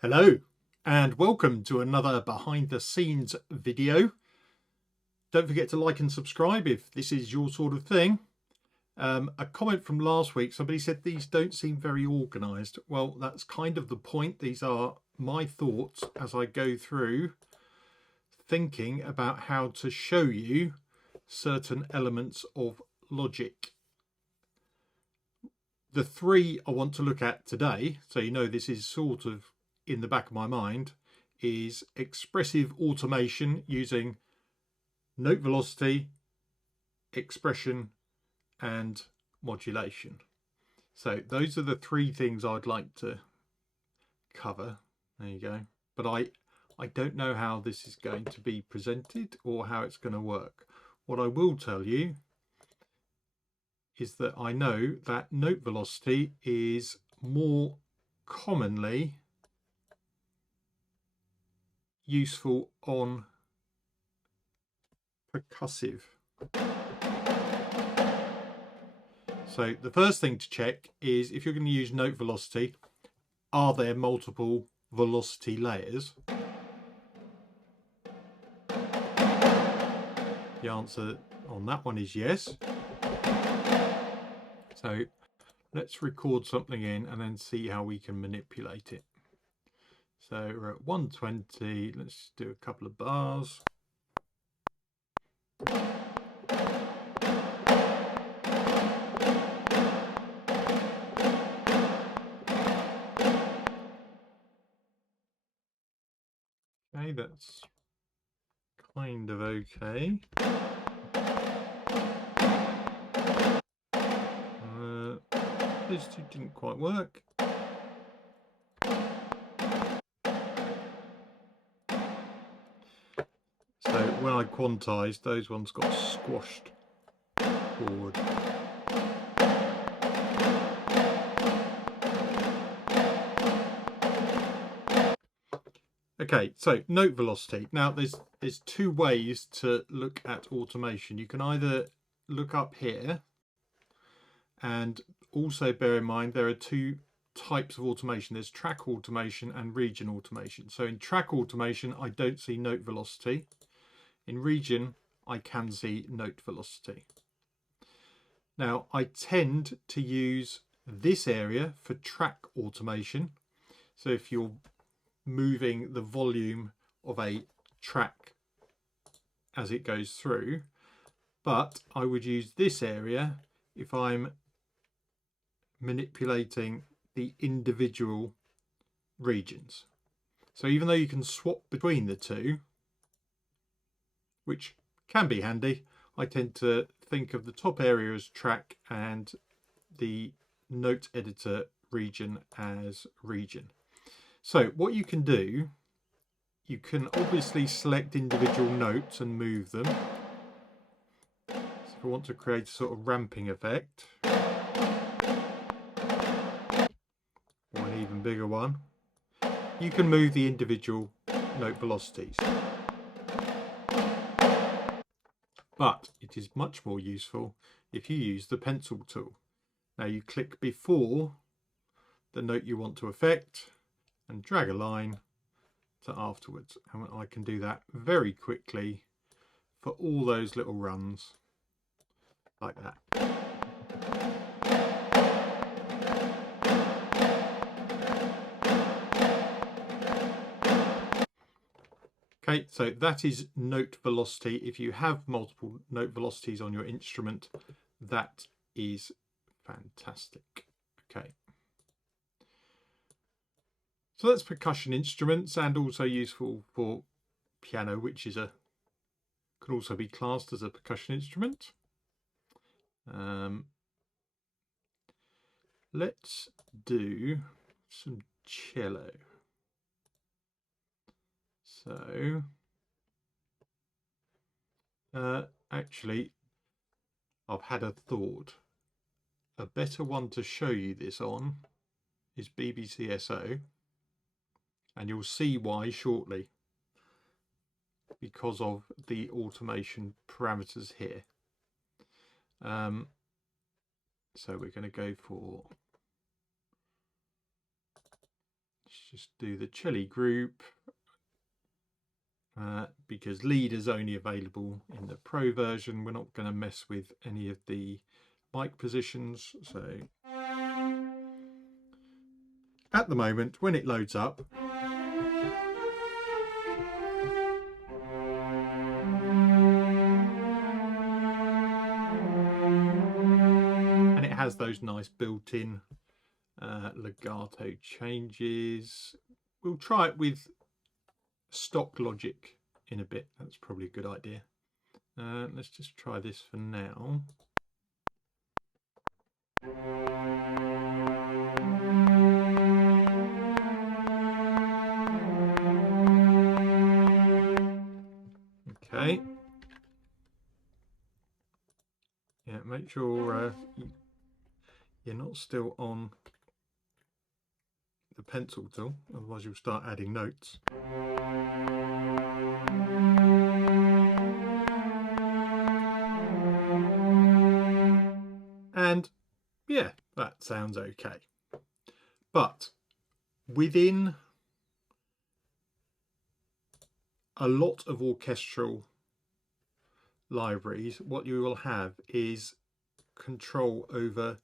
Hello and welcome to another behind the scenes video. Don't forget to like and subscribe if this is your sort of thing. A comment from last week, somebody said these don't seem very organized. Well, that's kind of the point. These are my thoughts as I go through thinking about how to show you certain elements of Logic. The three I want to look at today, so you know this is sort of in the back of my mind, is expressive automation using note velocity, expression and modulation. So those are the three things I'd like to cover. There you go. But I don't know how this is going to be presented or how it's going to work. What I will tell you is that I know that note velocity is more commonly useful on percussive. So the first thing to check is if you're going to use note velocity, are there multiple velocity layers? The answer on that one is yes. So let's record something in and then see how we can manipulate it. So we're at 120, let's do a couple of bars. Okay, that's kind of okay. Those two didn't quite work. So when I quantized, those ones got squashed forward. Okay, so note velocity. Now there's two ways to look at automation. You can either look up here, and also bear in mind there are two types of automation. There's track automation and region automation. So in track automation, I don't see note velocity. In region, I can see note velocity. Now I tend to use this area for track automation. So if you're moving the volume of a track as it goes through, but I would use this area if I'm manipulating the individual regions. So even though you can swap between the two, which can be handy, I tend to think of the top area as track and the note editor region as region. So what you can do, you can obviously select individual notes and move them. So if I want to create a sort of ramping effect, or an even bigger one, you can move the individual note velocities. But it is much more useful if you use the pencil tool. Now you click before the note you want to affect and drag a line to afterwards, and I can do that very quickly for all those little runs like that. Okay, so that is note velocity. If you have multiple note velocities on your instrument, that is fantastic. Okay. So that's percussion instruments, and also useful for piano, which is could also be classed as a percussion instrument. Let's do some cello. So actually, I've had a thought. A better one to show you this on is BBCSO, and you'll see why shortly, because of the automation parameters here. So we're going to go for just do the cello group because lead is only available in the Pro version. We're not going to mess with any of the mic positions. So at the moment, when it loads up, and it has those nice built-in legato changes. We'll try it with stock Logic in a bit. That's probably a good idea. Let's just try this for now. Okay. Yeah, make sure you're not still on the pencil tool, otherwise you'll start adding notes. And yeah, that sounds okay. But within a lot of orchestral libraries, what you will have is control over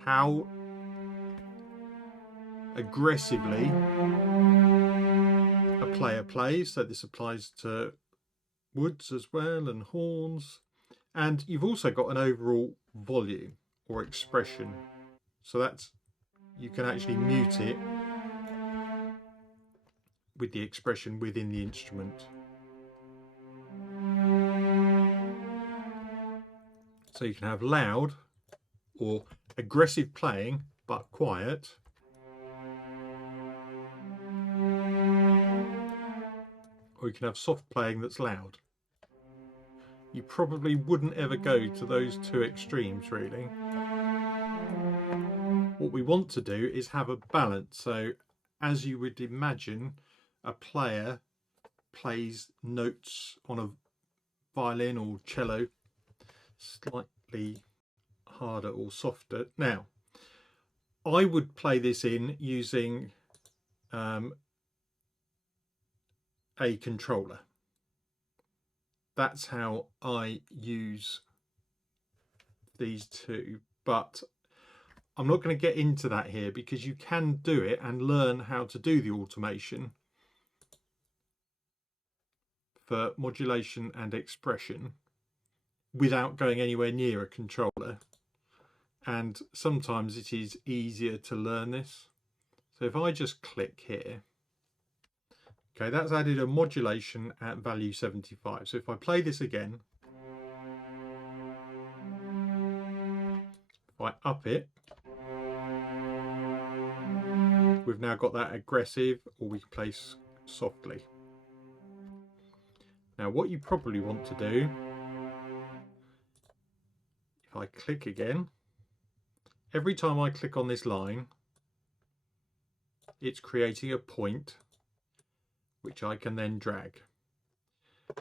how aggressively a player plays. So this applies to woods as well and horns. And you've also got an overall volume or expression. So that's, you can actually mute it with the expression within the instrument. So you can have loud or aggressive playing but quiet, or you can have soft playing that's loud. You probably wouldn't ever go to those two extremes, really. What we want to do is have a balance. So as you would imagine, a player plays notes on a violin or cello slightly harder or softer. Now, I would play this in using a controller. That's how I use these two, but I'm not going to get into that here because you can do it and learn how to do the automation for modulation and expression without going anywhere near a controller. And sometimes it is easier to learn this. So if I just click here, okay, that's added a modulation at value 75. So if I play this again, if I up it, we've now got that aggressive, or we can play softly. Now what you probably want to do, if I click again, every time I click on this line, it's creating a point which I can then drag.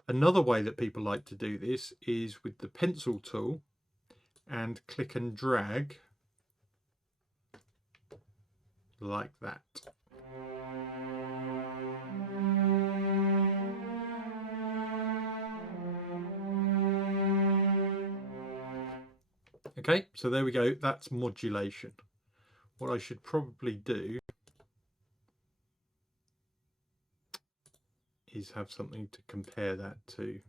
Another way that people like to do this is with the pencil tool and click and drag like that. Okay, so there we go, that's modulation. What I should probably do is have something to compare that to.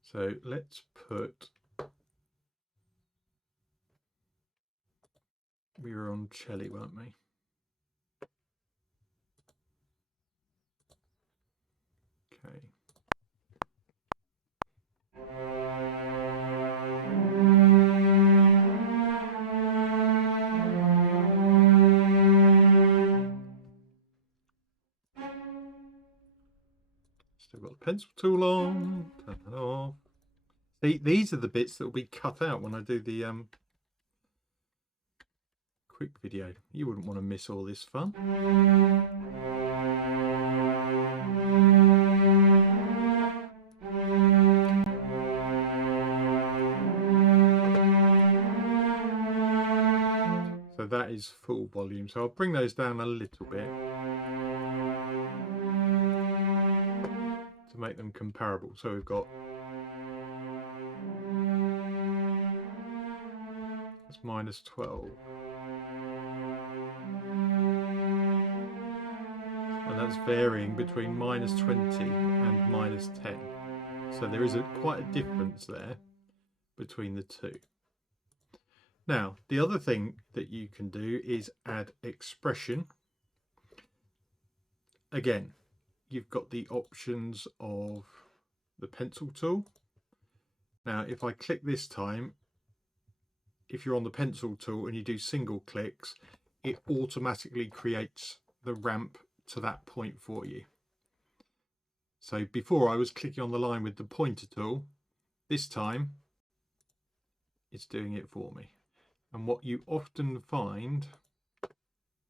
So let's put, we were on cello, weren't we? Okay. Still got the pencil tool on, turn that off. See, these are the bits that will be cut out when I do the quick video. You wouldn't want to miss all this fun. So that is full volume, so I'll bring those down a little bit to make them comparable. So we've got, that's -12, and that's varying between -20 and -10. So there is quite a difference there between the two. Now, the other thing that you can do is add expression. Again, you've got the options of the pencil tool. Now, if I click this time, if you're on the pencil tool and you do single clicks, it automatically creates the ramp to that point for you. So before I was clicking on the line with the pointer tool, this time it's doing it for me. And what you often find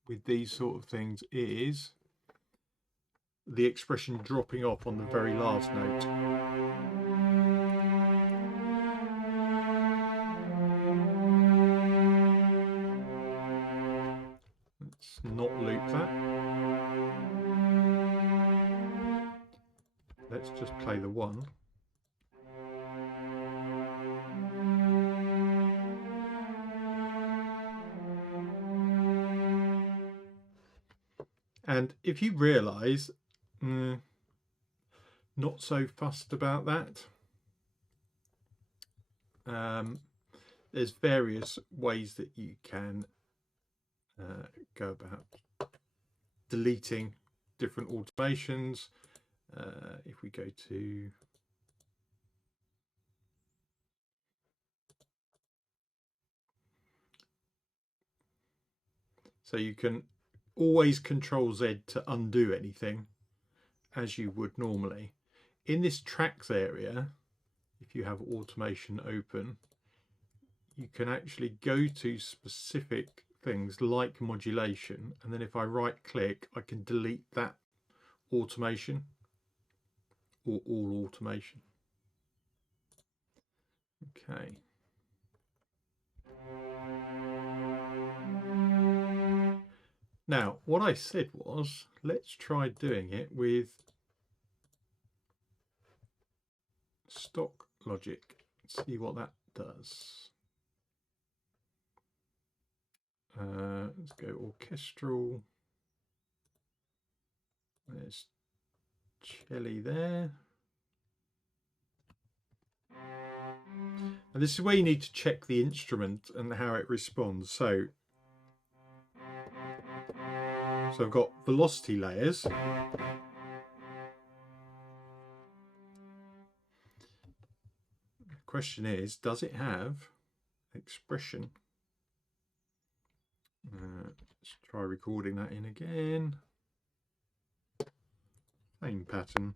with these sort of things is the expression dropping off on the very last note. Let's not loop that. Let's just play the one. And if you realise, not so fussed about that, there's various ways that you can go about deleting different automations. If we go to so you can always Control Z to undo anything as you would normally. In this tracks area, if you have automation open, you can actually go to specific things like modulation, and then if I right click, I can delete that automation or all automation. Okay. Now, what I said was, let's try doing it with stock logic. Let's see what that does. Let's go orchestral. There's cello there. And this is where you need to check the instrument and how it responds. So I've got velocity layers. The question is, does it have expression? Let's try recording that in again. Same pattern.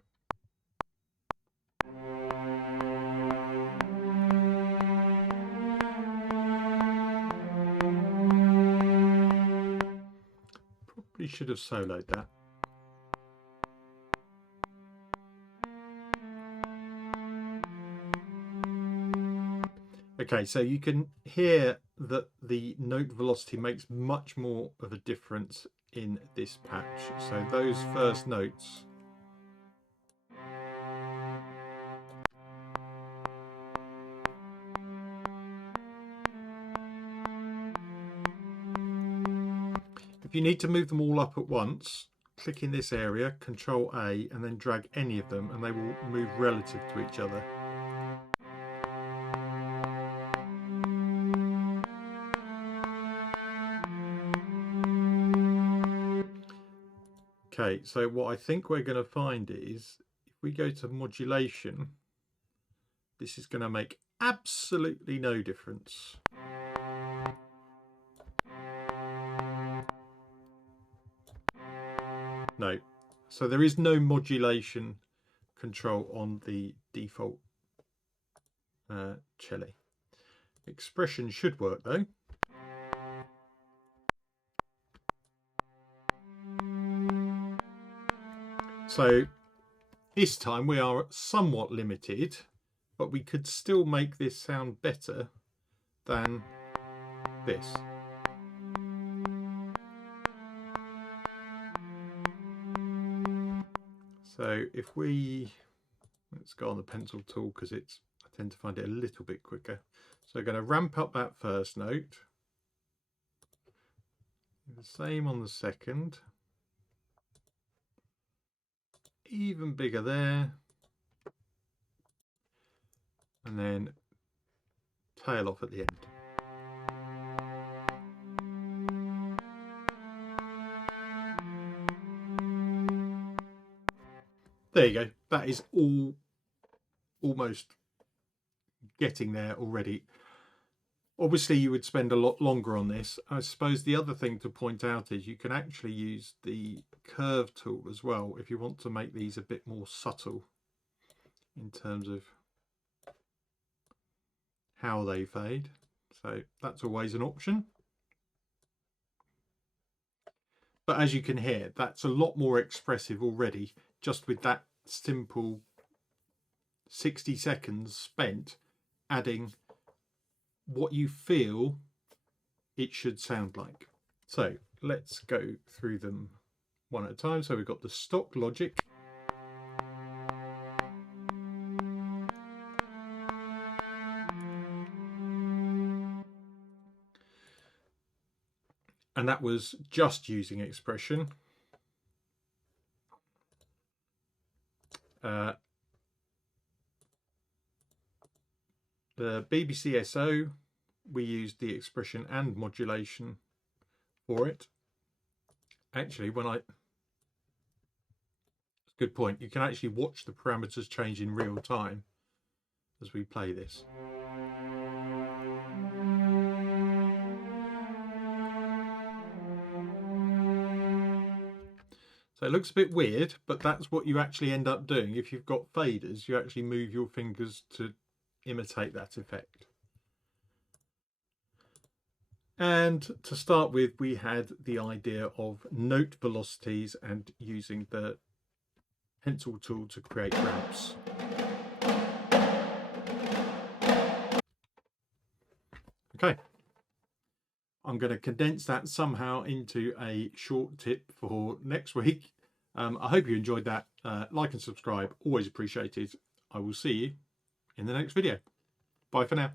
Probably should have soloed that. Okay, so you can hear that the note velocity makes much more of a difference in this patch. So those first notes if you need to move them all up at once, click in this area, Control A, and then drag any of them and they will move relative to each other. Okay, so what I think we're going to find is if we go to modulation, this is going to make absolutely no difference. No, so there is no modulation control on the default cello. Expression should work though. So this time we are somewhat limited, but we could still make this sound better than this. So if let's go on the pencil tool because I tend to find it a little bit quicker. So I'm going to ramp up that first note. The same on the second. Even bigger there. And then tail off at the end. There you go. That is almost getting there already. Obviously you would spend a lot longer on this. I suppose the other thing to point out is you can actually use the curve tool as well if you want to make these a bit more subtle in terms of how they fade. So that's always an option. But as you can hear, that's a lot more expressive already, just with that simple 60 seconds spent adding what you feel it should sound like. So let's go through them one at a time. So we've got the stock Logic. And that was just using expression. The BBC SO, we used the expression and modulation for it. Actually, good point. You can actually watch the parameters change in real time as we play this. So it looks a bit weird, but that's what you actually end up doing. If you've got faders, you actually move your fingers to imitate that effect. And to start with, we had the idea of note velocities and using the pencil tool to create ramps. Okay. I'm going to condense that somehow into a short tip for next week. I hope you enjoyed that. Like and subscribe, always appreciated. I will see you in the next video. Bye for now.